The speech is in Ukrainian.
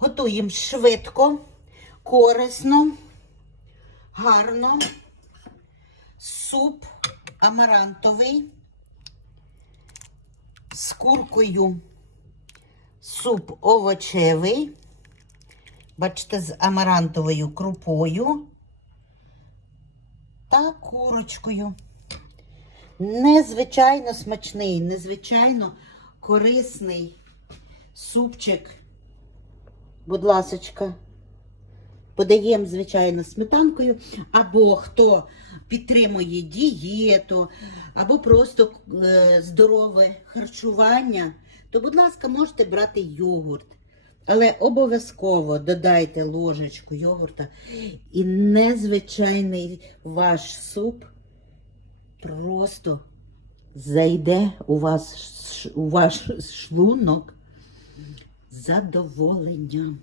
Готуємо швидко, корисно, гарно. Суп амарантовий з куркою. Суп овочевий. Бачите, з амарантовою крупою та курочкою. Незвичайно смачний, незвичайно корисний супчик. Будь ласочка, подаємо, звичайно, сметанкою. Або хто підтримує дієту, або просто е, здорове харчування, то, будь ласка, можете брати йогурт. Але обов'язково додайте ложечку йогурта і незвичайний ваш суп просто зайде у вас у ваш шлунок задоволенням.